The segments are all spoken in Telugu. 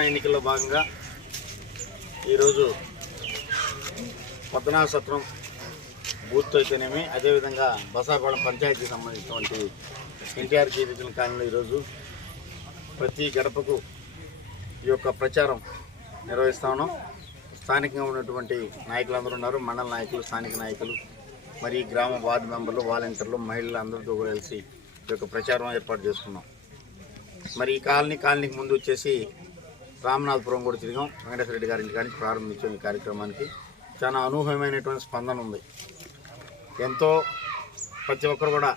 ఎన్నికల్లో భాగంగా ఈరోజు పద్మనాభ సత్రం బూత్ అయితేనేమి, అదేవిధంగా బసాపాళెం పంచాయతీకి సంబంధించినటువంటి ఎన్టీఆర్ గిరిజన కాలనీలో ఈరోజు ప్రతి గడపకు ఈ యొక్క ప్రచారం నిర్వహిస్తా ఉన్నాం. స్థానికంగా ఉన్నటువంటి నాయకులందరూ ఉన్నారు, మండల నాయకులు, స్థానిక నాయకులు, మరి గ్రామ వార్డు మెంబర్లు, వాలంటీర్లు, మహిళలు అందరితో కూడా కలిసి ఈ యొక్క ప్రచారం ఏర్పాటు చేసుకున్నాం. మరి ఈ కాలనీకి ముందు వచ్చేసి రామనాథపురం కూడా తిరిగాం. వెంకటేశ్వర రెడ్డి గారి ఇంటి కానీ ప్రారంభించాం. ఈ కార్యక్రమానికి చాలా అనూహ్యమైనటువంటి స్పందన ఉంది. ఎంతో ప్రతి ఒక్కరు కూడా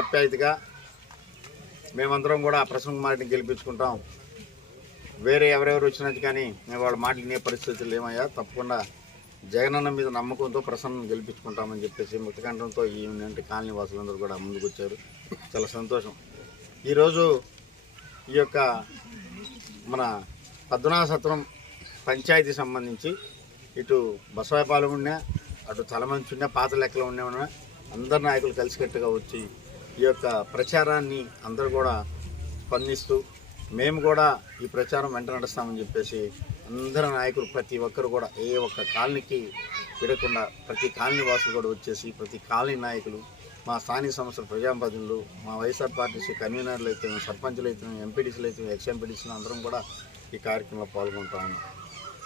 ఆప్యాయతగా మేమందరం కూడా ప్రసన్న కుమార్ రెడ్డిని గెలిపించుకుంటాం, వేరే ఎవరెవరు వచ్చినట్టు కానీ మేము వాళ్ళ మాటలు వినే పరిస్థితులు ఏమయ్యా, తప్పకుండా జగనన్న మీద నమ్మకంతో ప్రసన్న గెలిపించుకుంటామని చెప్పేసి ముక్తకంఠంతో ఈ కాలనీ వాసులందరూ కూడా ముందుకు వచ్చారు. చాలా సంతోషం. ఈరోజు ఈ యొక్క మన పద్మనాభ సత్రం పంచాయతీ సంబంధించి ఇటు బసవాయపాలెం ఉన్నా, అటు తలమంచి ఉన్నా, పాత లెక్కలు ఉన్నా అందరు నాయకులు కలిసికట్టుగా వచ్చి ఈ యొక్క ప్రచారాన్ని అందరూ కూడా స్పందిస్తూ మేము కూడా ఈ ప్రచారం వెంట నడుస్తామని చెప్పేసి అందరు నాయకులు ప్రతి ఒక్కరు కూడా ఏ ఒక్క కాలనీకి విడకుండా ప్రతి కాలనీ వాసులు కూడా వచ్చేసి ప్రతి కాలనీ నాయకులు, మా స్థానిక సంస్థల ప్రజాప్రతినిధులు, మా వైఎస్ఆర్ పార్టీ కన్వీనర్లు అయితే, సర్పంచులు అయితే, ఎంపీటీసీలు అయితే, ఎక్స్-ఎంపీటీసీలు అందరం కూడా ఈ కార్యక్రమంలో పాల్గొంటా ఉన్నాం.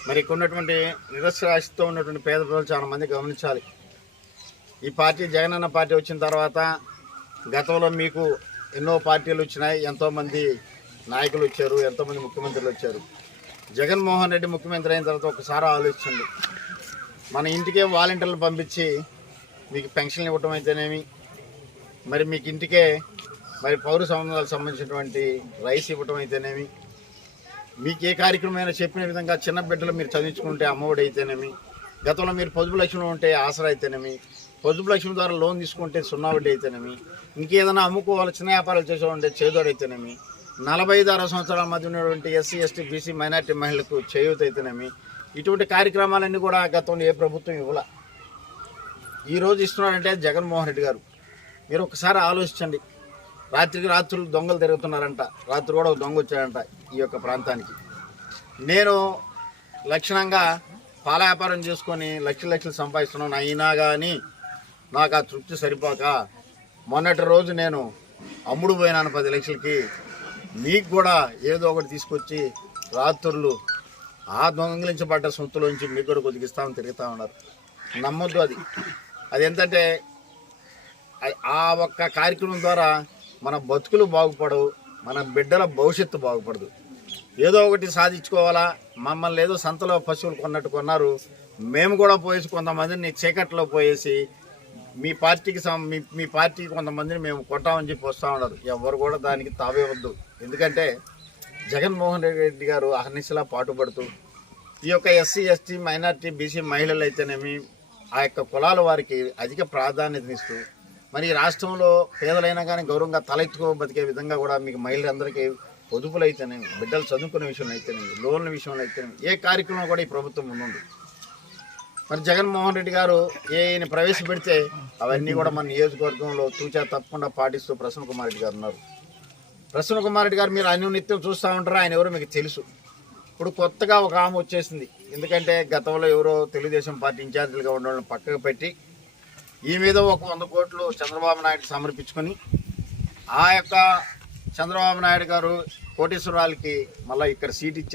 మరి ఇక్కడ ఉన్నటువంటి నిరక్షరాస్యతతో ఉన్నటువంటి పేద ప్రజలు చాలా మంది గమనించాలి. ఈ పార్టీ జగనన్న పార్టీ వచ్చిన తర్వాత గతంలో మీకు ఎన్నో పార్టీలు వచ్చినాయి, ఎంతోమంది నాయకులు వచ్చారు, ఎంతోమంది ముఖ్యమంత్రులు వచ్చారు. జగన్మోహన్ రెడ్డి ముఖ్యమంత్రి అయిన తర్వాత ఒకసారి ఆలోచించండి. మన ఇంటికే వాలంటీర్లు పంపించి మీకు పెన్షన్లు ఇవ్వటం అయితేనేమి, మరి మీకు ఇంటికే మరి పౌర సంబంధాలకు సంబంధించినటువంటి రైస్ ఇవ్వటం అయితేనేమి, మీకు ఏ కార్యక్రమమైనా చెప్పిన విధంగా చిన్న బిడ్డలు మీరు చదివించుకుంటే అమ్మఒడి అయితేనేమి, గతంలో మీరు పొదుపు లక్ష్యంలో ఉంటే ఆసరా అయితేనేమి, పొదుపు లక్ష్యం ద్వారా లోన్ తీసుకుంటే సున్నా వడ్డీ అయితేనేమి, ఇంకేదైనా అమ్ముకోవాలి చిన్న వ్యాపారాలు చేసేవాళ్ళంటే చేదోడు అయితేనేమి, 45-60 సంవత్సరాల మధ్య ఉన్నటువంటి ఎస్సీ, ఎస్టీ, బీసీ, మైనార్టీ మహిళలకు చేయూత అయితేనేమి, ఇటువంటి కార్యక్రమాలన్నీ కూడా గతంలో ఏ ప్రభుత్వం ఇవ్వాల. ఈరోజు ఇస్తున్నారంటే జగన్మోహన్ రెడ్డి గారు. మీరు ఒకసారి ఆలోచించండి. రాత్రులు దొంగలు తిరుగుతున్నారంట, రాత్రి కూడా ఒక దొంగ వచ్చాడంట ఈ యొక్క ప్రాంతానికి. నేను లక్షణంగా పాల వ్యాపారం చేసుకొని లక్షలు సంపాదిస్తున్నాను, అయినా కానీ నాకు ఆ తృప్తి సరిపోక మొన్నటి రోజు నేను అమ్ముడు పోయినాను 10 లక్షలకి. మీకు కూడా ఏదో ఒకటి తీసుకొచ్చి రాత్రులు ఆ దొంగిలించబడ్డ సొంతులోంచి మీకు కూడా కొద్దిగిస్తామని తిరుగుతూ ఉన్నారు. నమ్మొద్దు. అది ఏంటంటే ఆ ఒక్క కార్యక్రమం ద్వారా మన బతుకులు బాగుపడవు, మన బిడ్డల భవిష్యత్తు బాగుపడదు. ఏదో ఒకటి సాధించుకోవాలా, మమ్మల్ని ఏదో సంతలో పశువులు కొన్నట్టు కొన్నారు, మేము కూడా పోయేసి కొంతమందిని చీకట్లో పోయేసి మీ పార్టీకి కొంతమందిని మేము కొట్టామని చెప్పి వస్తూ ఉన్నారు. ఎవరు కూడా దానికి తావేవద్దు. ఎందుకంటే జగన్మోహన్ రెడ్డి గారు అహర్నిశలా పాటుపడుతూ ఈ యొక్క ఎస్సీ, ఎస్టీ, మైనార్టీ, బీసీ మహిళలు అయితేనేమి ఆ యొక్క కులాల వారికి అధిక ప్రాధాన్యతనిస్తూ మరి ఈ రాష్ట్రంలో పేదలైనా కానీ గౌరవంగా తలెత్తుకో బతికే విధంగా కూడా మీకు మహిళలందరికీ పొదుపులు అయితేనేమి, బిడ్డలు చదువుకునే విషయంలో అయితేనేమి, లోన్ల విషయంలో అయితేనేమి ఏ కార్యక్రమం కూడా ఈ ప్రభుత్వం ముందుంది. మరి జగన్మోహన్ రెడ్డి గారు ఏని ప్రవేశపెడితే అవన్నీ కూడా మన నియోజకవర్గంలో తూచా తప్పకుండా పాటిస్తూ ప్రసన్న కుమార్ రెడ్డి గారు ఉన్నారు. ప్రసన్న కుమార్ రెడ్డి గారు మీరు నిత్యం చూస్తూ ఉంటారు, ఆయన ఎవరో మీకు తెలుసు. ఇప్పుడు కొత్తగా ఒక ఆమె వచ్చేసింది. ఎందుకంటే గతంలో ఎవరో తెలుగుదేశం పార్టీ ఇన్ఛార్జీలుగా ఉన్న వాళ్ళని పక్కకు పెట్టి ఈ మీద ఒక 100 కోట్లు చంద్రబాబు నాయుడు సమర్పించుకొని ఆ యొక్క చంద్రబాబు నాయుడు గారు కోటేశ్వరాలకి మళ్ళీ ఇక్కడ సీట్ ఇచ్చే